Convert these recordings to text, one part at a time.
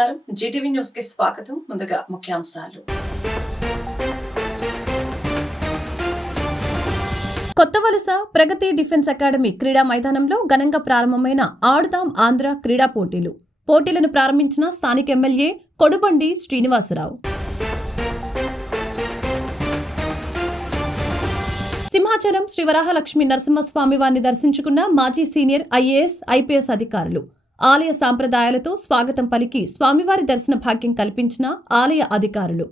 నమస్కారం. Zee TV news కి స్వాగతం. ముందుగా ముఖ్యాంశాలు. కొత్తవలస ప్రగతి డిఫెన్స్ అకాడమీ క్రీడా మైదానంలో ఘనంగా ప్రారంభమైన ఆడుదాం ఆంధ్ర క్రీడా పోటీలను ప్రారంభించిన స్థానిక ఎమ్మెల్యే కొడుబండి శ్రీనివాసరావు. సింహాచలం శ్రీ వరాహలక్ష్మి నరసింహస్వామి వారిని దర్శించుకున్న మాజీ సీనియర్ ఐఏఎస్, ఐపీఎస్ అధికారులు. ఆలయ సాంప్రదాయాలతో స్వాగతం పలికి స్వామివారి దర్శన భాగ్యం కల్పించిన ఆలయ అధికారులు.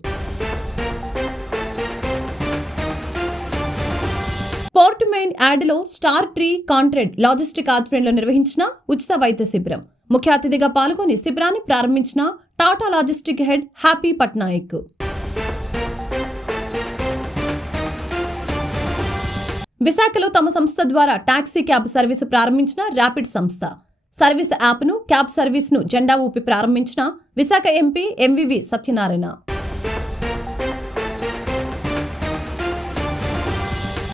పోర్ట్ మెయిన్ యార్డులో స్టార్ ట్రీ కాంట్రెడ్ లాజిస్టిక్ ఆధ్వర్యంలో నిర్వహించిన ఉచిత వైద్య శిబిరం. ముఖ్య అతిథిగా పాల్గొని శిబిరాన్ని ప్రారంభించిన Tata logistic head happy Patnaik. విశాఖలో తమ సంస్థ ద్వారా టాక్సీ క్యాబ్ సర్వీసు ప్రారంభించిన ర్యాపిడ్ సంస్థ. సర్వీస్ యాప్ను, క్యాబ్ సర్వీస్ను జెండా ఊపి ప్రారంభించిన విశాఖ ఎంపీ ఎంవివి సత్యనారాయణ.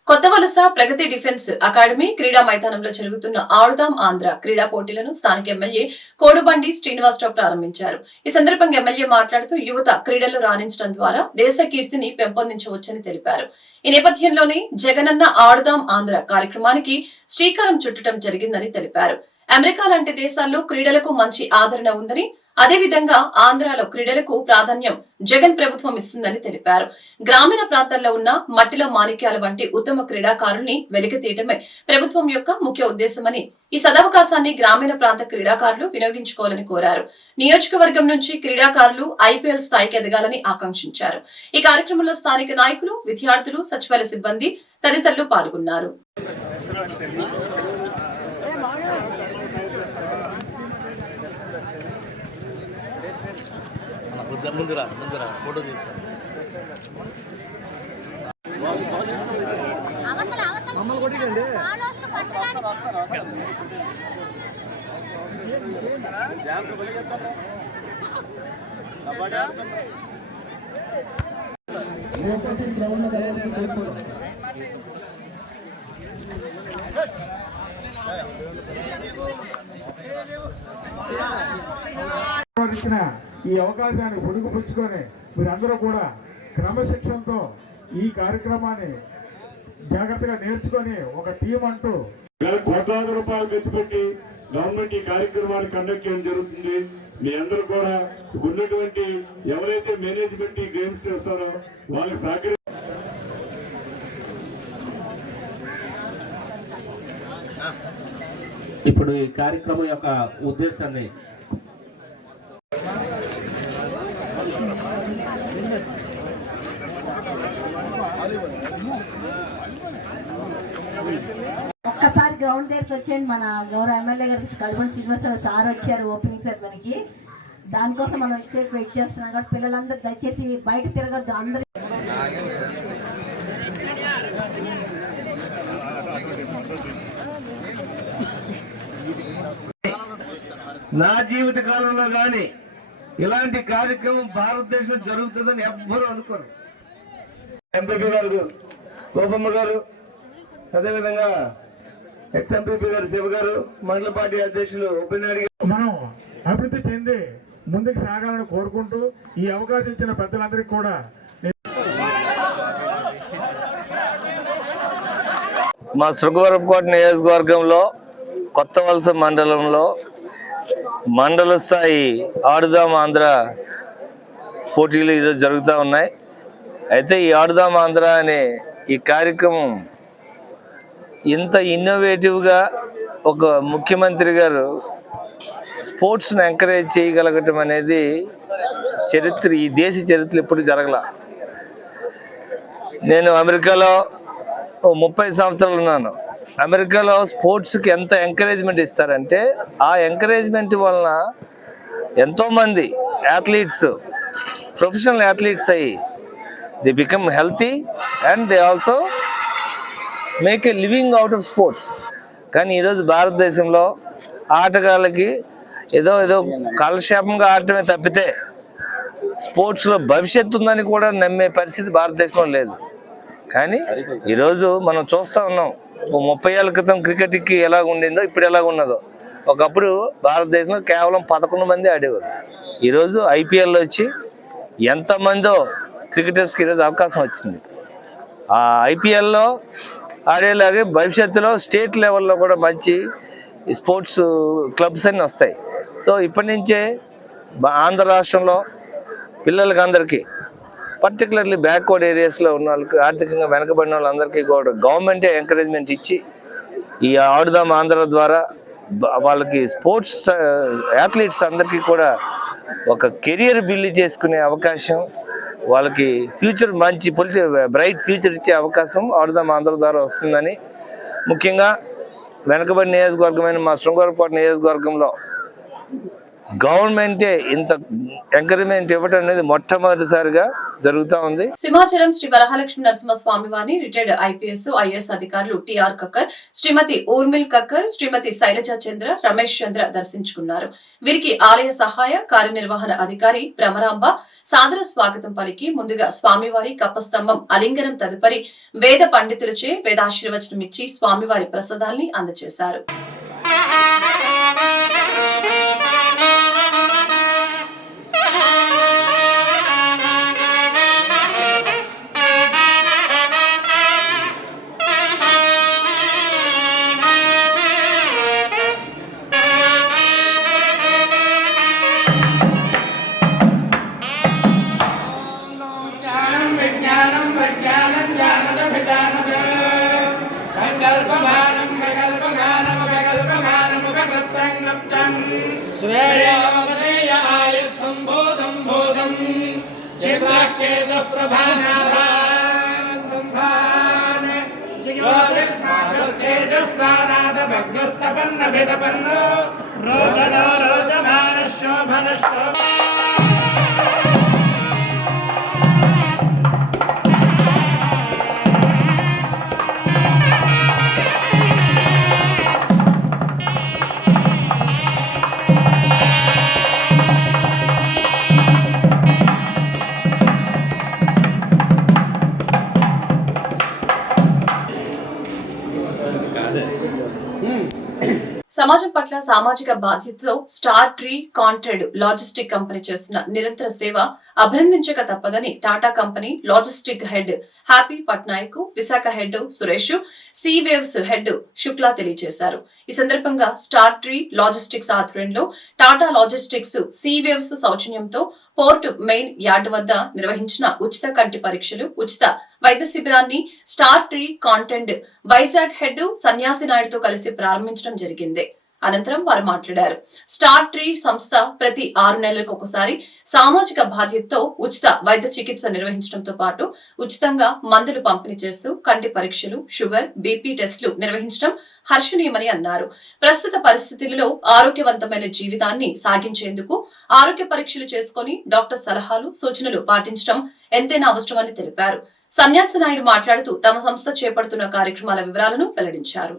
కొత్తవలస ప్రగతి డిఫెన్స్ అకాడమీ క్రీడా మైదానంలో జరుగుతున్న ఆడుదాం ఆంధ్ర క్రీడా పోటీలను స్థానిక ఎమ్మెల్యే కోడుబండి శ్రీనివాసరావు ప్రారంభించారు. ఈ సందర్భంగా ఎమ్మెల్యే మాట్లాడుతూ యువత క్రీడల్లో రాణించడం ద్వారా దేశ కీర్తిని పెంపొందించవచ్చని తెలిపారు. ఈ నేపథ్యంలోనే జగనన్న ఆడుదాం ఆంధ్ర కార్యక్రమానికి శ్రీకారం చుట్టడం జరిగిందని తెలిపారు. అమెరికా లాంటి దేశాల్లో క్రీడలకు మంచి ఆదరణ ఉందని, అదేవిధంగా ఆంధ్రాలో క్రీడలకు ప్రాధాన్యం జగన్ ప్రభుత్వం ఇస్తుందని తెలిపారు. గ్రామీణ ప్రాంతాల్లో ఉన్న మట్టిలో మాణిక్యాల వంటి ఉత్తమ క్రీడాకారుల్ని వెలికితీయటమే ప్రభుత్వం యొక్క ముఖ్య ఉద్దేశమని, ఈ సదవకాశాన్ని గ్రామీణ ప్రాంత క్రీడాకారులు వినియోగించుకోవాలని కోరారు. నియోజకవర్గం నుంచి క్రీడాకారులు ఐపీఎల్ స్థాయికి ఎదగాలని ఆకాంక్షించారు. ఈ కార్యక్రమంలో స్థానిక నాయకులు, విద్యార్థులు, సచివాలయ సిబ్బంది తదితరులు పాల్గొన్నారు. ముందురా ఫోటో తీస్తాను. మమ్మల్ని కొట్టించండి. ఈ అవకాశాన్ని పొడిగిపుచ్చుకొని మీరందరూ కూడా క్రమశిక్షణతో ఈ కార్యక్రమాన్ని జాగ్రత్తగా నేర్చుకొని ఒక టీం అంటూ కోట్లాది రూపాయలు ఖర్చు పెట్టి గవర్నమెంట్ ఈ కార్యక్రమాన్ని కండక్ట్ చేయడం జరుగుతుంది. మీ అందరూ కూడా ఉన్నటువంటి ఎవరైతే మేనేజ్మెంట్ ఈ గేమ్స్ చేస్తారో వాళ్ళకి సహకరి. ఇప్పుడు ఈ కార్యక్రమం యొక్క ఉద్దేశాన్ని ఒక్కసారి గ్రౌండ్ దగ్గరికి వచ్చేయండి. మన గౌరవ ఎమ్మెల్యే గారు కడుబండి శ్రీనివాసరావు సార్ వచ్చారు ఓపెనింగ్ సెరమనీకి. దానికోసం మనం వెయిట్ చేస్తున్నాం కాబట్టి పిల్లలందరూ దయచేసి బయట తిరగద్దు. అందరూ నా జీవిత కాలంలో కానీ ఇలాంటి కార్యక్రమం భారతదేశం జరుగుతుందని ఎవ్వరూ అనుకోరు. ఎంపీ గారు గోపమ్మ గారు, అదేవిధంగా ఎక్స్ఎంపీ గారు శివ గారు, మండల పార్టీ అధ్యక్షులు ఉపనాయుడు, మనం అభివృద్ధి చెంది ముందుకు సాగాలని కోరుకుంటూ ఈ అవకాశం ఇచ్చిన పెద్దలందరికీ కూడా మా శృంగవరపుకోట నియోజకవర్గంలో కొత్తవలస మండలంలో మండల స్థాయి ఆడుదాం ఆంధ్ర పోటీలు ఈరోజు జరుగుతూ ఉన్నాయి. అయితే ఈ ఆడుదాం ఆంధ్ర అనే ఈ కార్యక్రమం ఇంత ఇన్నోవేటివ్గా ఒక ముఖ్యమంత్రి గారు స్పోర్ట్స్ను ఎంకరేజ్ చేయగలగటం అనేది చరిత్ర, ఈ దేశ చరిత్ర ఎప్పుడు జరగల. నేను అమెరికాలో 30 సంవత్సరాలు ఉన్నాను. అమెరికాలో స్పోర్ట్స్కి ఎంత ఎంకరేజ్మెంట్ ఇస్తారంటే ఆ ఎంకరేజ్మెంట్ వలన ఎంతోమంది యాథ్లీట్స్ ప్రొఫెషనల్ యాథ్లీట్స్ అయ్యి they become healthy and they also make a living out of sports. కానీ ఈరోజు భారతదేశంలో ఆటగాళ్ళకి ఏదో కాలక్షేపంగా ఆడటమే తప్పితే స్పోర్ట్స్లో భవిష్యత్తు ఉందని కూడా నమ్మే పరిస్థితి భారతదేశంలో లేదు. కానీ ఈరోజు మనం చూస్తూ ఉన్నాం, 30 ఏళ్ల క్రితం క్రికెట్కి ఎలాగ ఉండిందో ఇప్పుడు ఎలాగ ఉన్నదో. ఒకప్పుడు భారతదేశంలో కేవలం 11 మంది ఆడేవారు. ఈరోజు ఐపీఎల్ వచ్చి ఎంతమందో క్రికెటర్స్కి ఈరోజు అవకాశం వచ్చింది. ఆ ఐపీఎల్లో ఆడేలాగే భవిష్యత్తులో స్టేట్ లెవెల్లో కూడా మంచి స్పోర్ట్స్ క్లబ్స్ అన్నీ వస్తాయి. సో ఇప్పటి నుంచే ఆంధ్ర రాష్ట్రంలో పిల్లలకి అందరికీ, పర్టికులర్లీ బ్యాక్వర్డ్ ఏరియాస్లో ఉన్న వాళ్ళకి, ఆర్థికంగా వెనకబడిన వాళ్ళందరికీ కూడా గవర్నమెంటే ఎంకరేజ్మెంట్ ఇచ్చి ఈ ఆడుదాం ఆంధ్ర ద్వారా వాళ్ళకి స్పోర్ట్స్ అథ్లీట్స్ అందరికీ కూడా ఒక కెరియర్ బిల్డ్ చేసుకునే అవకాశం, వాళ్ళకి ఫ్యూచర్ మంచి బ్రైట్ ఫ్యూచర్ ఇచ్చే అవకాశం ఆడుదాం ఆంధ్ర ద్వారా వస్తుందని, ముఖ్యంగా వెనకబడిన నియోజకవర్గమైన మా శృంగారపుకోట నియోజకవర్గంలో గవర్నమెంటే ఇంత ఎంకరేజ్మెంట్ ఇవ్వడం అనేది మొట్టమొదటిసారిగా జరుగుతూ ఉంది. సింహాచలం శ్రీ వరహాలక్ష్మి నరసింహస్వామి వారిని రిటైర్డ్ ఐపీఎస్ ఐఏఎస్ అధికారులు టిఆర్ కక్కర్, శ్రీమతి ఊర్మిల్ కక్కర్, శ్రీమతి శైలజ చంద్ర, రమేష్ చంద్ర దర్శించుకున్నారు. వీరికి ఆలయ సహాయ కార్యనిర్వహణ అధికారి భ్రమరాంబ సాదర స్వాగతం పలికి ముందుగా స్వామివారి కప్పస్తంభం అలింగనం తదుపరి వేద పండితులచే వేదాశీర్వచనం ఇచ్చి స్వామివారి ప్రసాదాల్ని అందజేశారు. సమాజం పట్ల సామాజిక బాధ్యతతో స్టార్ ట్రీ కాంట్రెడ్ లాజిస్టిక్ కంపెనీ చేస్తున్న నిరంతర సేవ అభినందించక తప్పదని Tata company logistic head happy Patnaik, Visakha head Suresh, see waves head Shukla తెలియజేశారు. ఈ సందర్భంగా స్టార్ ట్రీ లాజిస్టిక్స్ ఆధ్వర్యంలో టాటా లాజిస్టిక్స్ సీ వేవ్స్ సౌజన్యంతో పోర్ట్ మెయిన్ యార్డ్ వద్ద నిర్వహించిన ఉచిత కంటి పరీక్షలు, ఉచిత వైద్య శిబిరాన్ని star tree content Vizag head సన్యాసి నాయుడుతో కలిసి ప్రారంభించడం జరిగింది. అనంతరం వారు మాట్లాడారు. స్టార్ ట్రీ సంస్థ ప్రతి 6 నెలలకు ఒకసారి సామాజిక బాధ్యతతో ఉచిత వైద్య చికిత్స నిర్వహించడంతో పాటు ఉచితంగా మందులు పంపిణీ చేస్తూ కంటి పరీక్షలు, షుగర్, బీపీ టెస్టులు నిర్వహించడం హర్షణీయమని అన్నారు. ప్రస్తుత పరిస్థితులలో ఆరోగ్యవంతమైన జీవితాన్ని సాగించేందుకు ఆరోగ్య పరీక్షలు చేసుకుని డాక్టర్ సలహాలు, సూచనలు పాటించడం ఎంతైనా అవసరమని తెలిపారు. సన్యాసి నాయుడు మాట్లాడుతూ తమ సంస్థ చేపడుతున్న కార్యక్రమాల వివరాలను వెల్లడించారు.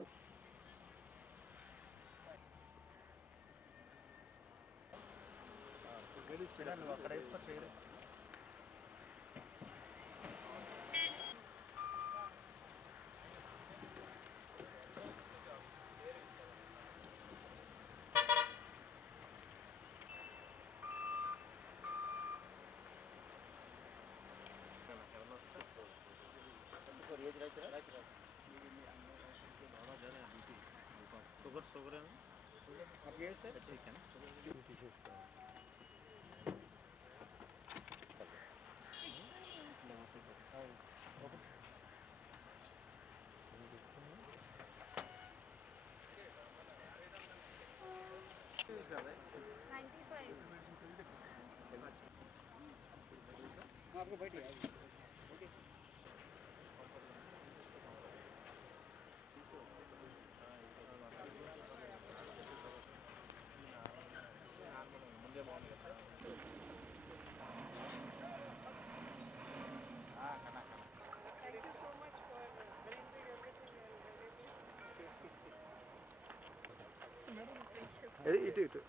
ఇటు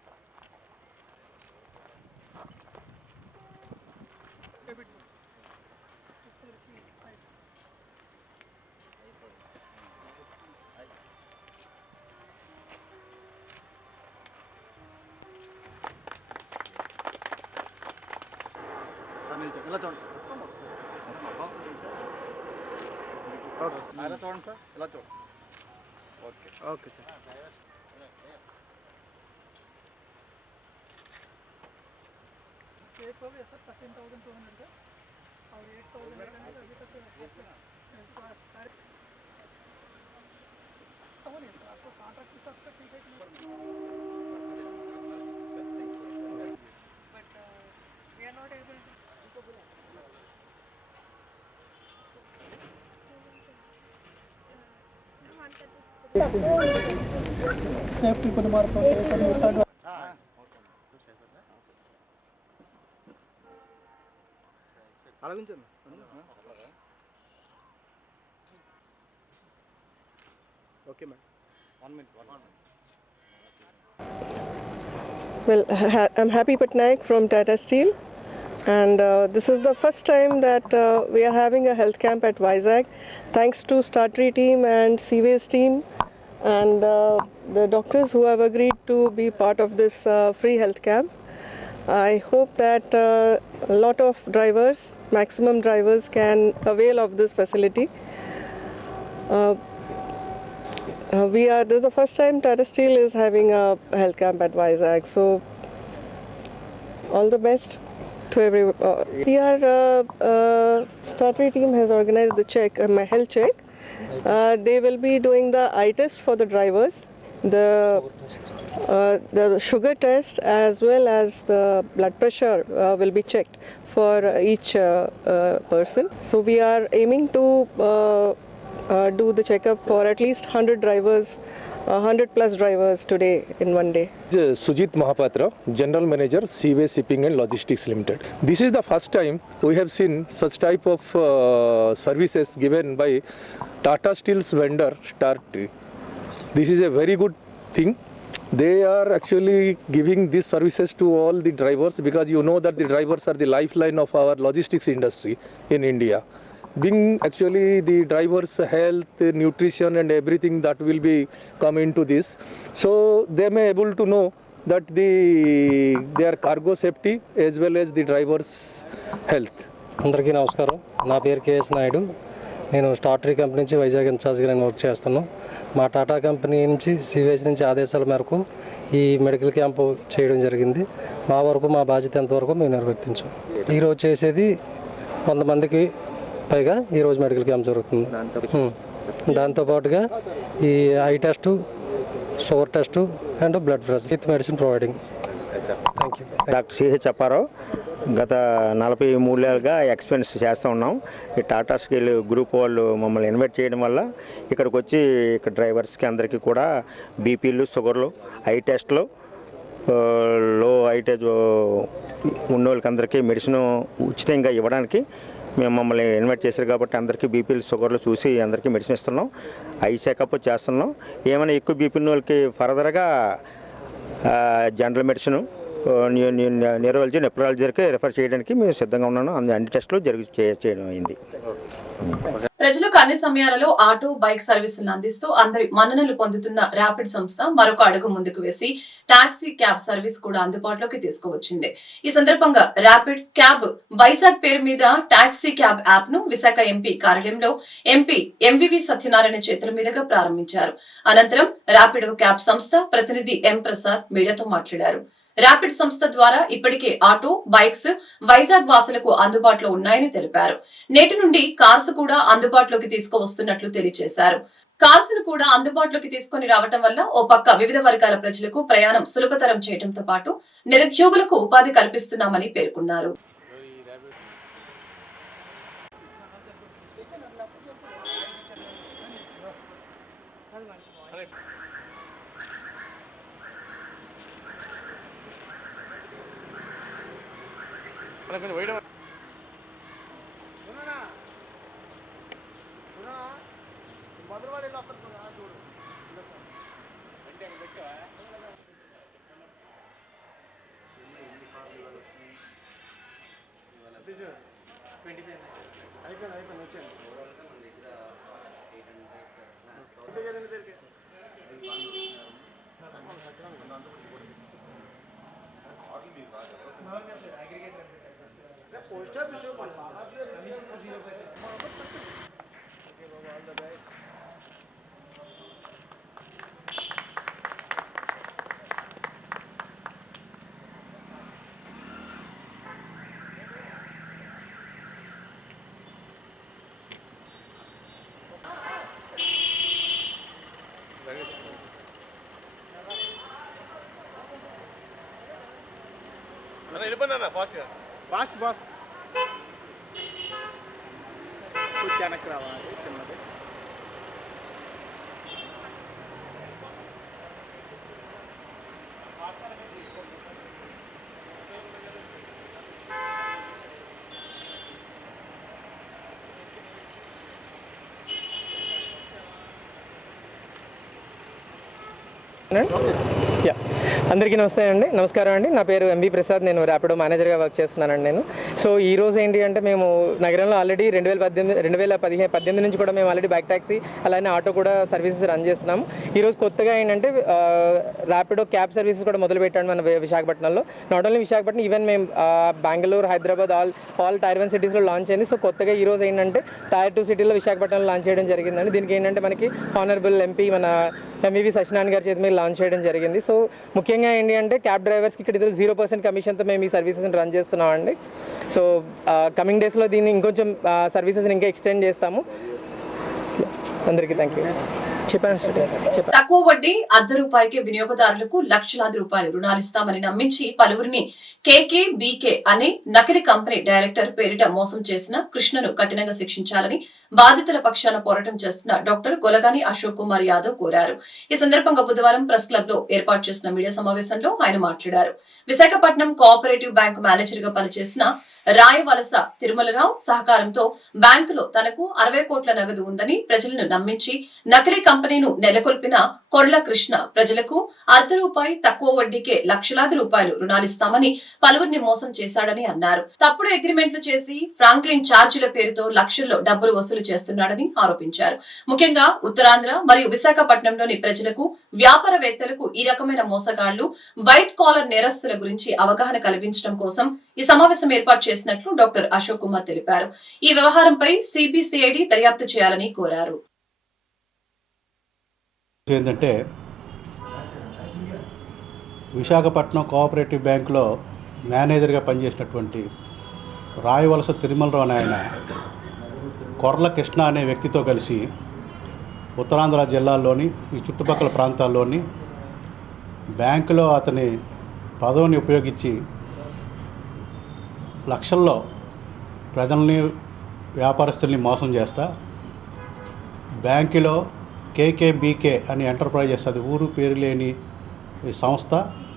ఇలా చూడండి ఇలా చూడండి సార్, ఇలా చూడండి. Okay okay sir. సేఫ్టీ కొన్ని మార్పు అలాగించండి. Okay madam, 1 minute. Well, I'm Happy Patnaik from Tata Steel, and this is the first time that we are having a health camp at Vizag. Thanks to Startree team and Seaways team and the doctors who have agreed to be part of this free health camp. I hope that a lot of drivers, maximum drivers, can avail of this facility. This is the first time Tata Steel is having a health camp at Vizag, so all the best to everyone. Startree team has organized the check, my health check. They will be doing the eye test for the drivers, the sugar test as well as the blood pressure will be checked for each person. So we are aiming to do the checkup for at least 100 drivers, 100 plus drivers today in one day. Sujit Mahapatra, General Manager, Seaways Shipping and Logistics Limited. This is the first time we have seen such type of services given by Tata Steel's vendor, Startree. This is a very good thing. They are actually giving these services to all the drivers, because you know that the drivers are the lifeline of our logistics industry in India. Being actually the drivers' health, nutrition and everything that will be come into this, so they may able to know that their cargo safety as well as the drivers' health. అందరికీ నమస్కారం. నా పేరు KS Naidu. నేను స్టార్ట్రీ company నుంచి వైజాగ్ ఇన్ఛార్జ్గా నేను work చేస్తున్నాను. మా టాటా కంపెనీ నుంచి సీవేజ్ నుంచి ఆదేశాల మేరకు ఈ మెడికల్ క్యాంపు చేయడం జరిగింది. మా వరకు మా బాధ్యత ఎంతవరకు మేము నిర్వర్తించాం. ఈరోజు చేసేది 100 మందికి పైగా ఈరోజు మెడికల్ క్యాంప్ జరుగుతుంది. దాంతోపాటుగా ఈ I test, sugar test and blood pressure with medicine providing. Thank you. Doctor CH Apparao. గత 43 ఏళ్ళుగా ఎక్స్పీరియన్స్ చేస్తూ ఉన్నాం. ఈ టాటా స్టీల్ గ్రూప్ వాళ్ళు మమ్మల్ని ఇన్వైట్ చేయడం వల్ల ఇక్కడికి వచ్చి ఇక్కడ డ్రైవర్స్కి అందరికీ కూడా బీపీలు, షుగర్లు, ఐ టెస్ట్లు, లో ఐటేజ్ ఉన్న వాళ్ళకి అందరికీ మెడిసిన్ ఉచితంగా ఇవ్వడానికి మేము మమ్మల్ని ఇన్వైట్ చేశారు. కాబట్టి అందరికీ బీపీలు, షుగర్లు చూసి అందరికీ మెడిసిన్ ఇస్తున్నాం. ఐ చెకప్ చేస్తున్నాం. ఏమైనా ఎక్కువ బీపీ ఉన్న వాళ్ళకి ఫర్దర్గా జనరల్ మెడిసిన్, న్యూరాలజీ, నెఫ్రాలజీకి రిఫర్ చేయడానికి మేము సిద్ధంగా ఉన్నాను. అన్ని టెస్టులు చేయడం అయింది. ప్రజలకు అన్ని సమయాలలో ఆటో, బైక్ సర్వీసులను అందిస్తూ అందరి మన్ననలు పొందుతున్న ర్యాపిడ్ సంస్థ మరొక అడుగు ముందుకు వేసి టాక్సీ క్యాబ్ సర్వీస్ కూడా అందుబాటులోకి తీసుకువచ్చింది. ఈ సందర్భంగా ర్యాపిడ్ క్యాబ్ వైజాగ్ పేరు మీద టాక్సీ క్యాబ్ యాప్ ను విశాఖ ఎంపీ కార్యాలయంలో ఎంపీ ఎంవివి సత్యనారాయణ చేతుల మీదుగా ప్రారంభించారు. అనంతరం ర్యాపిడ్ క్యాబ్ సంస్థ ప్రతినిధి ఎం ప్రసాద్ మీడియాతో మాట్లాడారు. ర్యాపిడ్ సంస్థ ద్వారా ఇప్పటికే ఆటో, బైక్స్ వైజాగ్ వాసులకు అందుబాటులో ఉన్నాయని తెలిపారు. నేటి నుండి కార్స్ కూడా అందుబాటులోకి తీసుకువస్తున్నట్లు తెలియజేశారు. కార్స్ ను కూడా అందుబాటులోకి తీసుకుని రావడం వల్ల ఓ పక్క వివిధ వర్గాల ప్రజలకు ప్రయాణం సులభతరం చేయడంతో పాటు నిరుద్యోగులకు ఉపాధి కల్పిస్తున్నామని పేర్కొన్నారు. ఫాస్ట్ బాస్ కొంచెం వెనక్కి రావాలి చిన్నది. అందరికీ నమస్కారం అండి. నా పేరు ఎంబీ ప్రసాద్. నేను ర్యాపిడో మేనేజర్గా వర్క్ చేస్తున్నానండి నేను. సో ఈ రోజు ఏంటి అంటే మేము నగరంలో ఆల్రెడీ 2018 నుంచి కూడా మేము ఆల్రెడీ బైక్ ట్యాక్సీ అలానే ఆటో కూడా సర్వీసెస్ రన్ చేస్తున్నాము. ఈరోజు కొత్తగా ఏంటంటే ర్యాపిడో క్యాబ్ సర్వీసెస్ కూడా మొదలుపెట్టాము మన విశాఖపట్నంలో. నాట్ ఓన్లీ విశాఖపట్నం, ఈవెన్ మేము బెంగళూరు, హైదరాబాద్ ఆల్ టైర్ 1 సిటీస్లో లాంచ్ అయింది. సో కొత్తగా ఈరోజు ఏంటంటే టైర్ 2 సిటీలో విశాఖపట్నంలో లాంచ్ చేయడం జరిగిందండి. దీనికి ఏంటంటే మనకి హానరబుల్ ఎంపీ మన ఎంవివి సత్యనారాయణ గారి చేతి మీద లాంచ్ చేయడం జరిగింది. సో ముఖ్యంగా ఏంటి అంటే క్యాబ్ డ్రైవర్స్కి ఇక్కడ 0% కమిషన్తో మేము ఈ సర్వీసెస్ని రన్ చేస్తున్నామండి. సో కమింగ్ డేస్లో దీన్ని ఇంకొంచెం సర్వీసెస్ని ఇంకా ఎక్స్టెండ్ చేస్తాము. అందరికీ థ్యాంక్ యూ. చెప్పాను. తక్కువ వడ్డీ ₹1 వినియోగదారులకు లక్షలాది రూపాయలు రుణాలిస్తామని నమ్మించి పలువురిని కేకే బీకే అనే నకిలీ కంపెనీ డైరెక్టర్ పేరిట మోసం చేసిన కృష్ణను కఠినంగా శిక్షించాలని బాధితుల పక్షాన పోరాటం చేస్తున్న డాక్టర్ గొలగాని అశోక్ కుమార్ యాదవ్ కోరారు. ఈ సందర్భంగా బుధవారం ప్రెస్ క్లబ్ లో ఏర్పాటు చేసిన మీడియా సమావేశంలో ఆయన మాట్లాడారు. విశాఖపట్నం కోఆపరేటివ్ బ్యాంక్ మేనేజర్ గా పనిచేసిన రాయవలస తిరుమలరావు సహకారంతో బ్యాంకులో తనకు 60 కోట్ల నగదు ఉందని ప్రజలను నమ్మించి నకిలీ కంపెనీను నెలకొల్పిన కొర్ల కృష్ణ ప్రజలకు ₹1 తక్కువ వడ్డీకే లక్షలాది రూపాయలు రుణాలిస్తామని పలువురిని మోసం చేశాడని అన్నారు. తప్పుడు అగ్రిమెంట్లు చేసి ఫ్రాంక్లిన్ ఛార్జీల పేరుతో లక్షల్లో డబ్బులు వసూలు చేస్తున్నాడని ఆరోపించారు. ముఖ్యంగా ఉత్తరాంధ్ర మరియు విశాఖపట్నంలోని ప్రజలకు, వ్యాపారవేత్తలకు ఈ రకమైన మోసగాళ్లు, వైట్ కాలర్ నేరస్తుల గురించి అవగాహన కల్పించడం కోసం ఈ సమావేశం ఏర్పాటు చేసినట్లు డాక్టర్ అశోక్ కుమార్ తెలిపారు. ఈ వ్యవహారంపై సిబిసిఐడి దర్యాప్తు చేయాలని కోరారు. ఏంటంటే విశాఖపట్నం కోఆపరేటివ్ బ్యాంకులో మేనేజర్గా పనిచేసినటువంటి రాయవలస తిరుమలరావు అనే ఆయన కొర్ల కృష్ణ అనే వ్యక్తితో కలిసి ఉత్తరాంధ్ర జిల్లాల్లోని ఈ చుట్టుపక్కల ప్రాంతాల్లోని బ్యాంకులో అతని పదవిని ఉపయోగించి లక్షల్లో ప్రజల్ని, వ్యాపారస్తుల్ని మోసం చేస్తా బ్యాంకులో కేకేబీకే అని ఎంటర్ప్రైజెస్, అది ఊరు పేరు లేని సంస్థ,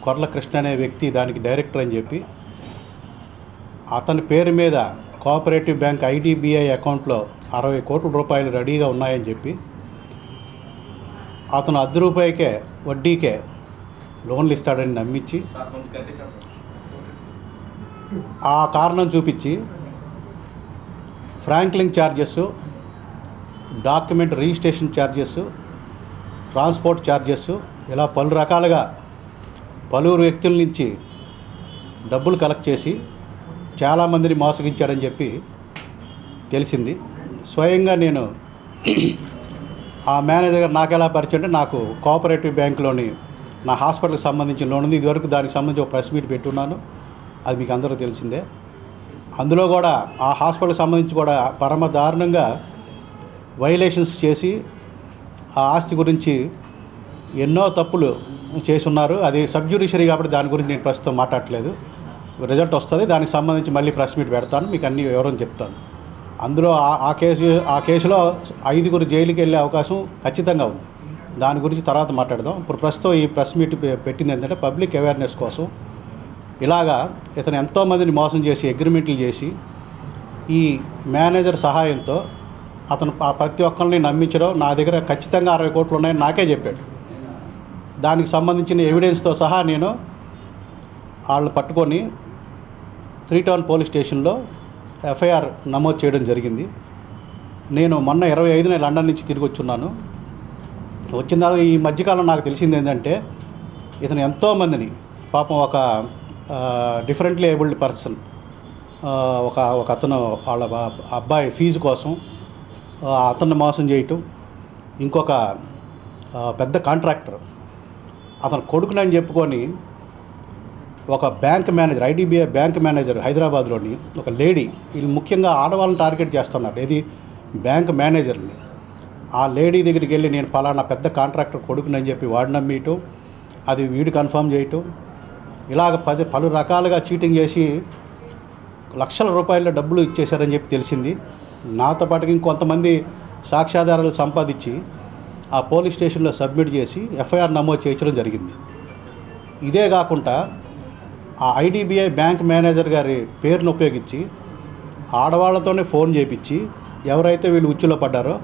కొర్ల కృష్ణ అనే వ్యక్తి దానికి డైరెక్టర్ అని చెప్పి అతని పేరు మీద కోఆపరేటివ్ బ్యాంక్ ఐడిబిఐ అకౌంట్లో 60 కోట్ల రూపాయలు రెడీగా ఉన్నాయని చెప్పి అతను ₹10 వడ్డీకే లోన్లు ఇస్తాడని నమ్మించి ఆ కారణం చూపించి Franklin charges, document registration charges, transport charges, ఇలా పలు రకాలుగా పలువురు వ్యక్తుల నుంచి డబ్బులు కలెక్ట్ చేసి చాలామందిని మోసగించాడని చెప్పి తెలిసింది. స్వయంగా నేను ఆ మేనేజర్ గారు నాకు ఎలా పరిచయం అంటే, నాకు కోఆపరేటివ్ బ్యాంకులోని నా హాస్పిటల్కి సంబంధించిన లోన్ ఉంది. ఇదివరకు దానికి సంబంధించి ఒక ప్రెస్ మీట్ పెట్టున్నాను, అది మీకు అందరూ తెలిసిందే. అందులో కూడా ఆ హాస్పిటల్కి సంబంధించి కూడా పరమ దారుణంగా వైలేషన్స్ చేసి ఆ ఆస్తి గురించి ఎన్నో తప్పులు చేసి ఉన్నారు. అది సబ్జ్యుడిషరీ కాబట్టి దాని గురించి నేను ప్రస్తుతం మాట్లాడట్లేదు. రిజల్ట్ వస్తుంది, దానికి సంబంధించి మళ్ళీ ప్రెస్ మీట్ పెడతాను, మీకు అన్ని వివరం చెప్తాను. అందులో ఆ కేసులో 5 జైలుకి వెళ్ళే అవకాశం ఖచ్చితంగా ఉంది. దాని గురించి తర్వాత మాట్లాడదాం. ఇప్పుడు ప్రస్తుతం ఈ ప్రెస్ మీట్ పెట్టింది ఏంటంటే పబ్లిక్ అవేర్నెస్ కోసం. ఇలాగా ఇతను ఎంతోమందిని మోసం చేసి అగ్రిమెంట్లు చేసి ఈ మేనేజర్ సహాయంతో అతను ప్రతి ఒక్కరిని నమ్మించడం, నా దగ్గర ఖచ్చితంగా 60 కోట్లు ఉన్నాయని నాకే చెప్పాడు. దానికి సంబంధించిన ఎవిడెన్స్తో సహా నేను వాళ్ళని పట్టుకొని 3 టౌన్ పోలీస్ స్టేషన్లో ఎఫ్ఐఆర్ నమోదు చేయడం జరిగింది. నేను మొన్న 25న లండన్ నుంచి తిరిగి వచ్చున్నాను. వచ్చిన తర్వాత ఈ మధ్యకాలం నాకు తెలిసింది ఏంటంటే, ఇతను ఎంతోమందిని పాపం ఒక డిఫరెంట్లీ ఏబుల్డ్ పర్సన్ ఒక అతను వాళ్ళ అబ్బాయి ఫీజు కోసం అతన్ని మోసం చేయటం, ఇంకొక పెద్ద కాంట్రాక్టర్ అతను కొడుకునని చెప్పుకొని ఒక bank manager, IDBI bank manager హైదరాబాద్లోని ఒక లేడీ, వీళ్ళు ముఖ్యంగా ఆడవాళ్ళని టార్గెట్ చేస్తున్నారు, ఏది బ్యాంక్ మేనేజర్ని. ఆ లేడీ దగ్గరికి వెళ్ళి నేను పలానా పెద్ద కాంట్రాక్టర్ కొడుకునని చెప్పి వాడు నమ్మేయటం, అది వీడు కన్ఫర్మ్ చేయటం, ఇలాగ పలు రకాలుగా చీటింగ్ చేసి లక్షల రూపాయల డబ్బులు ఇచ్చేశారని చెప్పి తెలిసింది. నాతో పాటుగా ఇంకొంతమంది సాక్ష్యాధారాలు సంపాదించి ఆ పోలీస్ స్టేషన్లో సబ్మిట్ చేసి ఎఫ్ఐఆర్ నమోదు చేయించడం జరిగింది. ఇదే కాకుండా ఆ ఐడిబిఐ బ్యాంక్ మేనేజర్ గారి పేరును ఉపయోగించి ఆడవాళ్లతోనే ఫోన్ చేయించి ఎవరైతే వీళ్ళు ఉచ్చులో పడ్డారో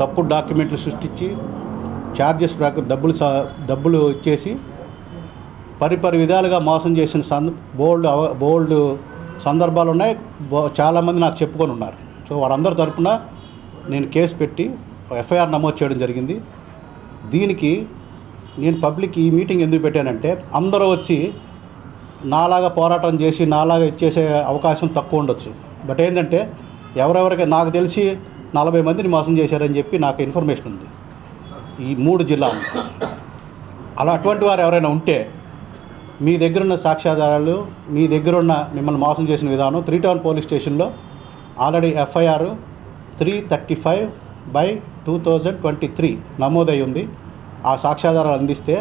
తప్పుడు డాక్యుమెంట్లు సృష్టించి ఛార్జెస్ డబ్బులు ఇచ్చేసి పరిపరి విధాలుగా మోసం చేసిన బోల్డ్ సందర్భాలు ఉన్నాయి. చాలామంది నాకు చెప్పుకొని ఉన్నారు. సో వాళ్ళందరి తరపున నేను కేసు పెట్టి ఎఫ్ఐఆర్ నమోదు చేయడం జరిగింది. దీనికి నేను పబ్లిక్ ఈ మీటింగ్ ఎందుకు పెట్టానంటే అందరూ వచ్చి నాలాగా పోరాటం చేసి నాలాగా ఇచ్చేసే అవకాశం తక్కువ ఉండొచ్చు. బట్ ఏంటంటే ఎవరెవరికి నాకు తెలిసి 40 మందిని మోసం చేశారని చెప్పి నాకు ఇన్ఫర్మేషన్ ఉంది ఈ 3 జిల్లాలు. అలా అటువంటి వారు ఎవరైనా ఉంటే మీ దగ్గరున్న సాక్ష్యాధారాలు, మీ దగ్గరున్న మిమ్మల్ని మోసం చేసిన విధానం 3 టౌన్ పోలీస్ స్టేషన్లో ఆల్రెడీ ఎఫ్ఐఆర్ 335/2023 నమోదై ఉంది. ఆ సాక్ష్యాధారాలు అందిస్తే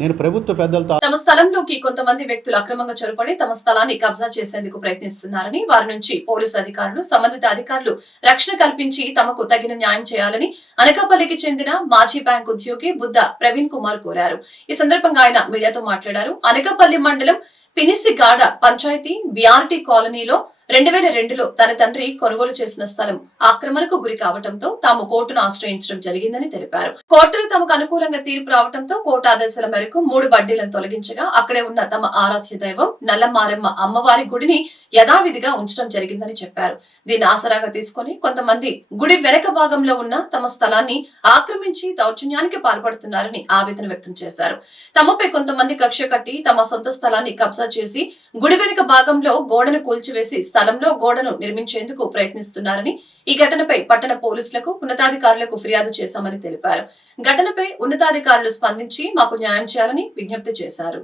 నేను ప్రభుత్వ పెద్దలతో తమ స్థలంలోకి కొంతమంది వ్యక్తులు అక్రమంగా చొరబడి తమ స్థలాన్ని కబ్జా చేసేందుకు ప్రయత్నిస్తున్నారని, వారి నుంచి పోలీసు అధికారులు, సంబంధిత అధికారులు రక్షణ కల్పించి తమకు తగిన న్యాయం చేయాలని అనకాపల్లికి చెందిన మాజీ బ్యాంక్ ఉద్యోగి బుద్ధ ప్రవీణ్ కుమార్ కోరారు. ఈ సందర్భంగా ఆయన మీడియాతో మాట్లాడారు. అనకాపల్లి మండలం పినిసిగాడ పంచాయతీ బిఆర్టీ కాలనీలో 2002లో తన తండ్రి కొనుగోలు చేసిన స్థలం ఆక్రమణకు గురి కావడంతో తాము కోర్టును ఆశ్రయించడం జరిగిందని తెలిపారు. కోర్టులో తమకు అనుకూలంగా తీర్పు రావడంతో కోర్టు ఆదేశాల మేరకు 3 బడ్డీలను తొలగించగా అక్కడే ఉన్న తమ ఆరాధ్య దైవం నల్లమారెమ్మ అమ్మవారి గుడిని యథావిధిగా ఉంచడం జరిగిందని చెప్పారు. దీన్ని ఆసరాగా తీసుకుని కొంతమంది గుడి వెనక భాగంలో ఉన్న తమ స్థలాన్ని ఆక్రమించి దౌర్జన్యానికి పాల్పడుతున్నారని ఆవేదన వ్యక్తం చేశారు. తమపై కొంతమంది కక్ష కట్టి తమ సొంత స్థలాన్ని కబ్జా చేసి గుడి వెనుక భాగంలో గోడను కూల్చివేసి స్థలంలో గోడను నిర్మించేందుకు ప్రయత్నిస్తున్నారని, ఈ ఘటనపై పట్టణ పోలీసులకు, ఉన్నతాధికారులకు ఫిర్యాదు చేశామని తెలిపారు. ఘటనపై ఉన్నతాధికారులు స్పందించి మాకు న్యాయం చేయాలని విజ్ఞప్తి చేశారు.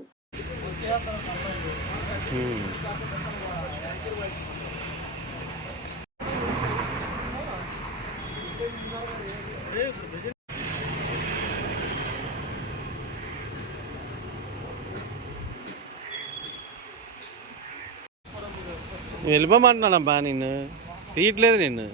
వెళ్ళిపోమంటున్నానబ్బా, నిన్ను తీయట్లేదు నిన్ను.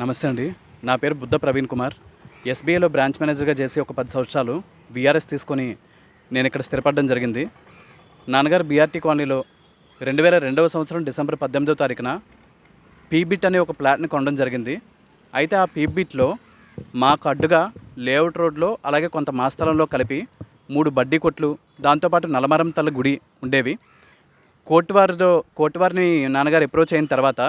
నమస్తే అండి, నా పేరు బుద్ధ ప్రవీణ్ కుమార్. ఎస్బీఐలో బ్రాంచ్ మేనేజర్గా చేసి ఒక 10 సంవత్సరాలు బీఆర్ఎస్ తీసుకొని నేను ఇక్కడ స్థిరపడడం జరిగింది. నాన్నగారు బీఆర్టీ కాలనీలో 2002వ సంవత్సరం డిసెంబర్ 18వ తారీఖున పీబిట్ అనే ఒక ప్లాట్ని కొనడం జరిగింది. అయితే ఆ పీబిట్లో మాకు అడ్డుగా లేఅవుట్ రోడ్లో అలాగే కొంత మా స్థలంలో కలిపి 3 బడ్డీ కొట్లు, దాంతోపాటు నల్లమరం తల్ల గుడి ఉండేవి. కోర్టు వారిని నాన్నగారు అప్రోచ్ అయిన తర్వాత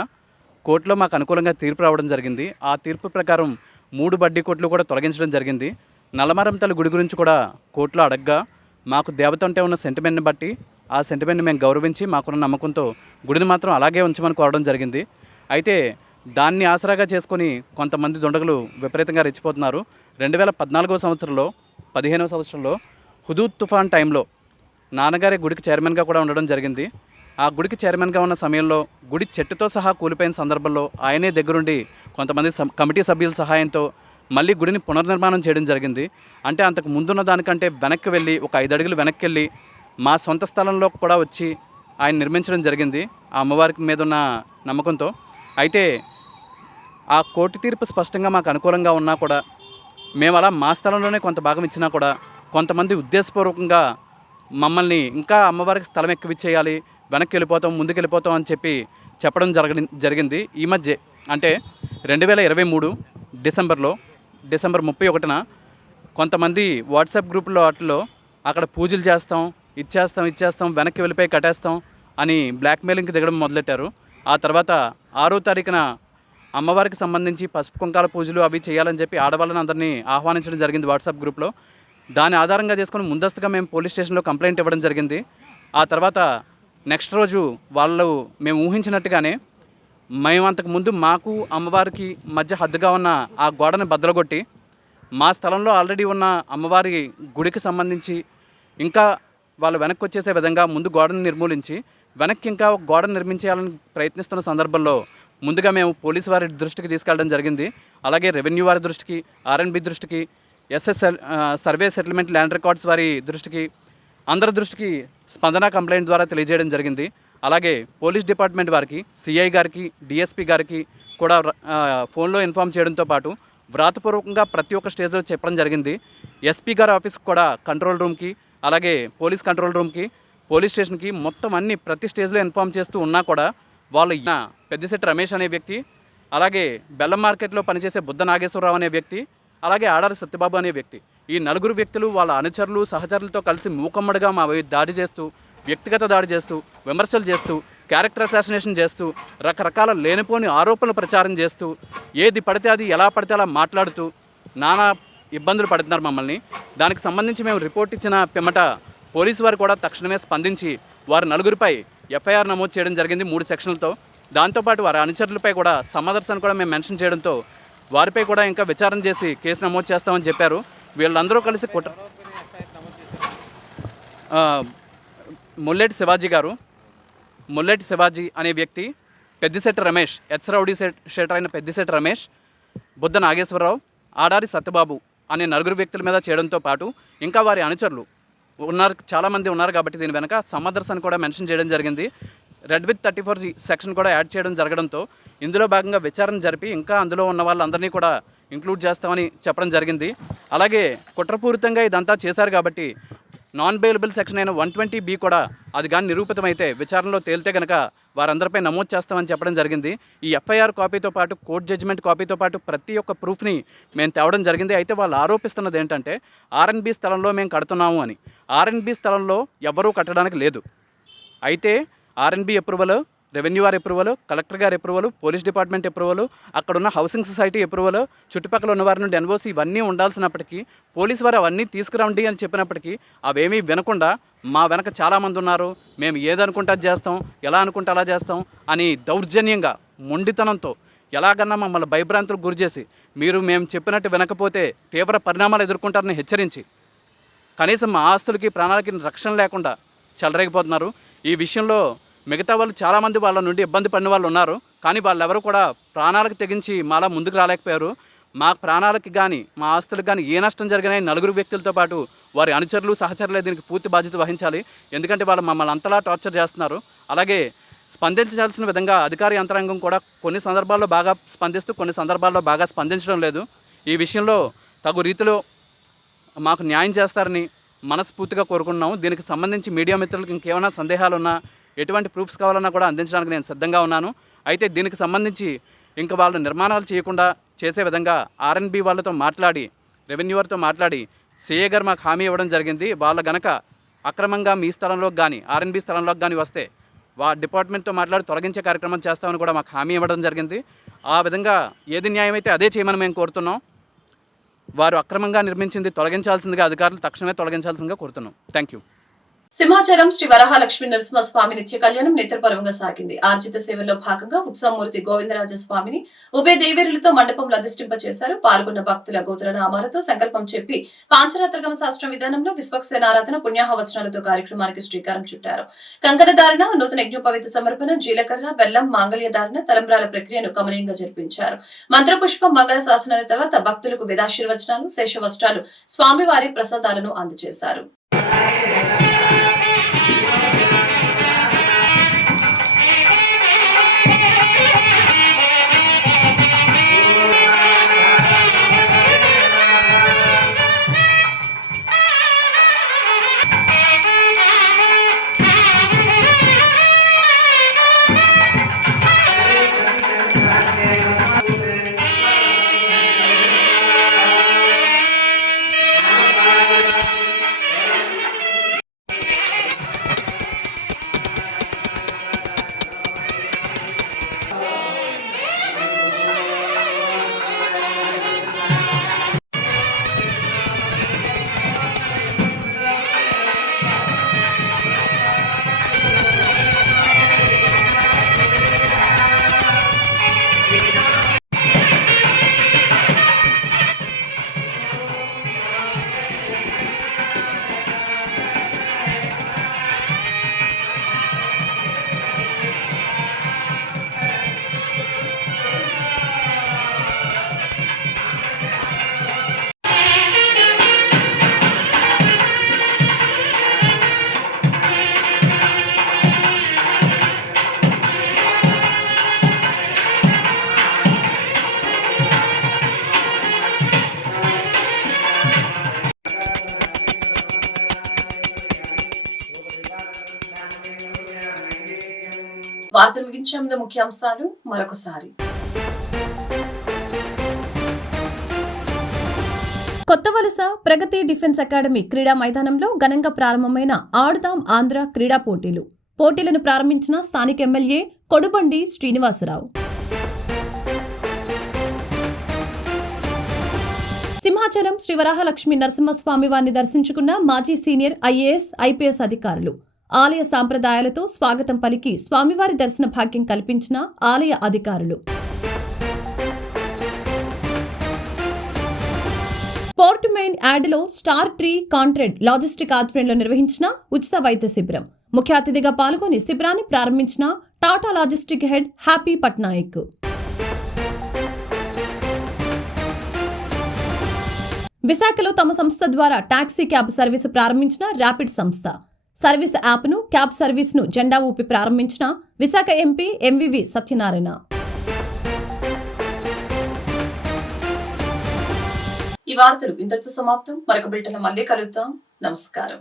కోర్టులో మాకు అనుకూలంగా తీర్పు రావడం జరిగింది. ఆ తీర్పు ప్రకారం 3 బడ్డీ కొట్లు కూడా తొలగించడం జరిగింది. నల్లమరం తల్లి గుడి గురించి కూడా కోర్టులో అడగ్గా మాకు దేవత అంటే ఉన్న సెంటిమెంట్ని బట్టి ఆ సెంటిమెంట్ని మేము గౌరవించి మాకున్న నమ్మకంతో గుడిని మాత్రం అలాగే ఉంచమని కోరడం జరిగింది. అయితే దాన్ని ఆసరాగా చేసుకొని కొంతమంది దుండగులు విపరీతంగా రెచ్చిపోతున్నారు. 2014వ సంవత్సరంలో 15వ సంవత్సరంలో హుదూద్ తుఫాన్ టైంలో నాన్నగారి గుడికి చైర్మన్గా కూడా ఉండడం జరిగింది. ఆ గుడికి చైర్మన్గా ఉన్న సమయంలో గుడి చెట్టుతో సహా కూలిపోయిన సందర్భంలో ఆయనే దగ్గరుండి కొంతమంది కమిటీ సభ్యుల సహాయంతో మళ్ళీ గుడిని పునర్నిర్మాణం చేయడం జరిగింది. అంటే అంతకు ముందున్న దానికంటే వెనక్కి వెళ్ళి ఒక 5 అడుగులు వెనక్కి వెళ్ళి మా సొంత స్థలంలో కూడా వచ్చి ఆయన నిర్మించడం జరిగింది ఆ అమ్మవారికి మీద ఉన్న నమ్మకంతో. అయితే ఆ కోర్టు తీర్పు స్పష్టంగా మాకు అనుకూలంగా ఉన్నా కూడా మేము అలా మా స్థలంలోనే కొంత భాగం ఇచ్చినా కూడా కొంతమంది ఉద్దేశపూర్వకంగా మమ్మల్ని ఇంకా అమ్మవారికి స్థలం ఎక్కువిచ్చేయాలి, వెనక్కి వెళ్ళిపోతాం, ముందుకు వెళ్ళిపోతాం అని చెప్పి చెప్పడం జరిగింది. ఈ మధ్య అంటే 2023 డిసెంబర్ 31న కొంతమంది వాట్సాప్ గ్రూపుల్లో వాటిల్లో అక్కడ పూజలు చేస్తాం, ఇచ్చేస్తాం, వెనక్కి వెళ్ళిపోయి కట్టేస్తాం అని బ్లాక్మెయిలింగ్కి దిగడం మొదలెట్టారు. ఆ తర్వాత 6వ తారీఖున అమ్మవారికి సంబంధించి పసుపు కుంకాల పూజలు అవి చేయాలని చెప్పి ఆడవాళ్ళని అందరినీ ఆహ్వానించడం జరిగింది వాట్సాప్ గ్రూప్లో. దాని ఆధారంగా చేసుకుని ముందస్తుగా మేము పోలీస్ స్టేషన్లో కంప్లైంట్ ఇవ్వడం జరిగింది. ఆ తర్వాత నెక్స్ట్ రోజు మేము ఊహించినట్టుగానే మేము అంతకుముందు మాకు అమ్మవారికి మధ్య హద్దుగా ఉన్న ఆ గోడని బద్దలగొట్టి మా స్థలంలో ఆల్రెడీ ఉన్న అమ్మవారి గుడికి సంబంధించి ఇంకా వాళ్ళు వెనక్కి వచ్చేసే విధంగా ముందు గోడను నిర్మూలించి వెనక్కి ఇంకా ఒక గోడను నిర్మించేయాలని ప్రయత్నిస్తున్న సందర్భంలో ముందుగా మేము పోలీసు వారి దృష్టికి తీసుకెళ్ళడం జరిగింది. అలాగే రెవెన్యూ వారి దృష్టికి, ఆర్ఎన్బి దృష్టికి, సర్వే సెటిల్మెంట్ ల్యాండ్ రికార్డ్స్ వారి దృష్టికి, అందరి దృష్టికి స్పందన కంప్లైంట్ ద్వారా తెలియజేయడం జరిగింది. అలాగే పోలీస్ డిపార్ట్మెంట్ వారికి, సిఐ గారికి, డిఎస్పీ గారికి కూడా ఫోన్లో ఇన్ఫామ్ చేయడంతో పాటు వ్రాతపూర్వకంగా ప్రతి ఒక్క స్టేజ్లో చెప్పడం జరిగింది. ఎస్పీ గారి ఆఫీస్కి కూడా కంట్రోల్ రూమ్కి, అలాగే పోలీస్ కంట్రోల్ రూమ్కి, పోలీస్ స్టేషన్కి మొత్తం అన్ని ప్రతి స్టేజ్లో ఇన్ఫామ్ చేస్తూ ఉన్నా కూడా వాళ్ళు పెద్దిశెట్టి రమేష్ అనే వ్యక్తి, అలాగే బెల్లం మార్కెట్లో పనిచేసే బుద్ధ నాగేశ్వరరావు అనే వ్యక్తి, అలాగే ఆడారి సత్యబాబు అనే వ్యక్తి, ఈ నలుగురు వ్యక్తులు వాళ్ళ అనుచరులు సహచరులతో కలిసి మూకమ్మడిగా మా దాడి చేస్తూ, వ్యక్తిగత దాడి చేస్తూ, విమర్శలు చేస్తూ, క్యారెక్టర్ అసాసినేషన్ చేస్తూ, రకరకాల లేనిపోని ఆరోపణలు ప్రచారం చేస్తూ, ఏది పడితే అది ఎలా పడితే అలా మాట్లాడుతూ నానా ఇబ్బందులు పడుతున్నారు మమ్మల్ని. దానికి సంబంధించి మేము రిపోర్ట్ ఇచ్చిన పిమ్మట పోలీసు వారు కూడా తక్షణమే స్పందించి వారి నలుగురిపై ఎఫ్ఐఆర్ నమోదు చేయడం జరిగింది 3 సెక్షన్లతో. దాంతోపాటు వారి అనుచరులపై కూడా సమాదర్శన కూడా మేము మెన్షన్ చేయడంతో వారిపై కూడా ఇంకా విచారణ చేసి కేసు నమోదు చేస్తామని చెప్పారు. వీళ్ళందరూ కలిసి ముల్లెటి శివాజీ అనే వ్యక్తి, పెద్దిశెట్టి రమేష్, రౌడీ షేటర్ అయిన పెద్దిశెట్టి రమేష్, బుద్ధ నాగేశ్వరరావు, ఆడారి సత్యబాబు అనే నలుగురు వ్యక్తుల మీద చేయడంతో పాటు ఇంకా వారి అనుచరులు చాలామంది ఉన్నారు కాబట్టి దీని వెనక సమాదర్శన కూడా మెన్షన్ చేయడం జరిగింది. రెడ్ విత్ 34 సెక్షన్ కూడా యాడ్ చేయడం జరగడంతో ఇందులో భాగంగా విచారణ జరిపి ఇంకా అందులో ఉన్న వాళ్ళందరినీ కూడా ఇంక్లూడ్ చేస్తామని చెప్పడం జరిగింది. అలాగే కుట్రపూరితంగా ఇదంతా చేశారు కాబట్టి నాన్ బెయిలబుల్ సెక్షన్ అయిన 120B కూడా అది కానీ నిరూపితమైతే విచారణలో తేలితే కనుక వారందరిపై నమోదు చేస్తామని చెప్పడం జరిగింది. ఈ ఎఫ్ఐఆర్ కాపీతో పాటు కోర్టు జడ్జిమెంట్ కాపీతో పాటు ప్రతి ఒక్క ప్రూఫ్ని మేము తేవడం జరిగింది. అయితే వాళ్ళు ఆరోపిస్తున్నది ఏంటంటే ఆర్ఎన్బి స్థలంలో మేము కడుతున్నాము అని. ఆర్ఎన్బి స్థలంలో ఎవరూ కట్టడానికి లేదు. అయితే ఆర్ఎన్బి అప్రూవల్, రెవెన్యూ వారి అప్రూవల్, కలెక్టర్ గారి అప్రూవల్, పోలీస్ డిపార్ట్మెంట్ అప్రూవల్, అక్కడున్న హౌసింగ్ సొసైటీ అప్రూవల్, చుట్టుపక్కల ఉన్న వారి నుండి ఎన్ఓసి ఇవన్నీ ఉండాల్సినప్పటికీ పోలీసు వారు అవన్నీ తీసుకురండి అని చెప్పినప్పటికీ అవేమీ వినకుండా మా వెనక చాలామంది ఉన్నారు, మేము ఏదనుకుంటే అది చేస్తాం, ఎలా అనుకుంటే అలా చేస్తాం అని దౌర్జన్యంగా మొండితనంతో ఎలాగన్నా మమ్మల్ని భయభ్రాంతులకు గురిచేసి మేము చెప్పినట్టు వినకపోతే తీవ్ర పరిణామాలు ఎదుర్కొంటారని హెచ్చరించి కనీసం మా ఆస్తులకి ప్రాణాలకి రక్షణ లేకుండా చెలరేగిపోతున్నారు. ఈ విషయంలో మిగతా వాళ్ళు చాలామంది వాళ్ళ నుండి ఇబ్బంది పడిన వాళ్ళు ఉన్నారు. కానీ వాళ్ళెవరు కూడా ప్రాణాలకు తెగించి మాలా ముందుకు రాలేకపోయారు. మా ప్రాణాలకి కానీ మా ఆస్తులకు కానీ ఏ నష్టం జరిగినా నలుగురు వ్యక్తులతో పాటు వారి అనుచరులు సహచరులే దీనికి పూర్తి బాధ్యత వహించాలి. ఎందుకంటే వాళ్ళు మమ్మల్ని అంతలా టార్చర్ చేస్తున్నారు. అలాగే స్పందించాల్సిన విధంగా అధికార యంత్రాంగం కూడా కొన్ని సందర్భాల్లో బాగా స్పందిస్తూ కొన్ని సందర్భాల్లో బాగా స్పందించడం లేదు. ఈ విషయంలో తగు రీతిలో మాకు న్యాయం చేస్తారని మనస్ఫూర్తిగా కోరుకుంటున్నాము. దీనికి సంబంధించి మీడియా మిత్రులకు ఇంకేమైనా సందేహాలున్నా ఎటువంటి ప్రూఫ్స్ కావాలన్నా కూడా అందించడానికి నేను సిద్ధంగా ఉన్నాను. అయితే దీనికి సంబంధించి ఇంకా వాళ్ళు నిర్మాణాలు చేయకుండా చేసే విధంగా ఆర్ఎన్బి వాళ్ళతో మాట్లాడి, రెవెన్యూ వారితో మాట్లాడి సిఏ గారు మాకు హామీ ఇవ్వడం జరిగింది. వాళ్ళ గనక అక్రమంగా మీ స్థలంలోకి కానీ ఆర్ఎన్బి స్థలంలోకి కానీ వస్తే డిపార్ట్మెంట్తో మాట్లాడి తొలగించే కార్యక్రమం చేస్తామని కూడా మాకు హామీ ఇవ్వడం జరిగింది. ఆ విధంగా ఏది న్యాయమైతే అదే చేయమని మేము కోరుతున్నాం. వారు అక్రమంగా నిర్మించింది తొలగించాల్సిందిగా అధికారులు తక్షణమే తొలగించాల్సిందిగా కోరుతున్నాం. Thank you. సింహాచలం శ్రీ వరహాలక్ష్మి నరసింహస్వామి నిత్య కళ్యాణం నేత్రపరంగా సాగింది. ఆర్జిత సేవల్లో భాగంగా ఉత్సవమూర్తి గోవిందరాజ స్వామిని ఉభయ దేవేరులతో మండపంలో అధిష్టింపచేశారు. పాల్గొన్న భక్తుల గోత్రనామాలతో సంకల్పం చెప్పి పాంచరాత్రగమ శాస్త్ర విధానంలో విశ్వక్సేనారాధన పుణ్యాహవచనాలతో కార్యక్రమానికి శ్రీకారం చుట్టారు. కంకణ ధారణ, నూతన యజ్ఞోపవిత సమర్పణ, జీలకర్ర, బెల్లం, మాంగళ్య ధారణ, తలంబ్రాల ప్రక్రియను కమనీయంగా జరిపించారు. మంత్రపుష్పం, మంగళ శాసనాల తర్వాత భక్తులకు వేదాశీర్వచనాలు, శేషవస్త్రాలు, స్వామివారి ప్రసాదాలను అందజేశారు. వార్తలు ముగించే ముందు ముఖ్యాంశాలు మరొకసారి. కొత్త వలస ప్రగతి డిఫెన్స్ అకాడమీ క్రీడా మైదానంలో ఘనంగా ప్రారంభమైన ఆడుదాం ఆంధ్ర క్రీడా పోటీలను ప్రారంభించిన స్థానిక ఎమ్మెల్యే కొడుబండి శ్రీనివాసరావు. సింహాచలం శ్రీ వరాహలక్ష్మి నరసింహస్వామి వారిని దర్శించుకున్న మాజీ సీనియర్ ఐఏఎస్ ఐపీఎస్ అధికారులు. ఆలయ సాంప్రదాయాలతో స్వాగతం పలికి స్వామివారి దర్శన భాగ్యం కల్పించిన ఆలయ అధికారులు. పోర్ట్ మెయిన్ యార్డులో స్టార్ ట్రీ కాంట్రెడ్ లాజిస్టిక్ ఆధ్వర్యంలో నిర్వహించిన ఉచిత వైద్య శిబిరం. ముఖ్య అతిథిగా పాల్గొని శిబిరాన్ని ప్రారంభించిన Tata logistic head happy Patnaik. విశాఖలో తమ సంస్థ ద్వారా టాక్సీ క్యాబ్ సర్వీసు ప్రారంభించిన ర్యాపిడ్ సంస్థ. సర్వీస్ యాప్ను క్యాబ్ సర్వీస్ను జెండా ఊపి ప్రారంభించిన విశాఖ ఎంపీ ఎంవివి సత్యనారాయణ. ఈ వార్తలు ఇంతటితో సమాప్తం. మరొక బులెటిన్ మళ్ళీ కలుద్దాం. నమస్కారం.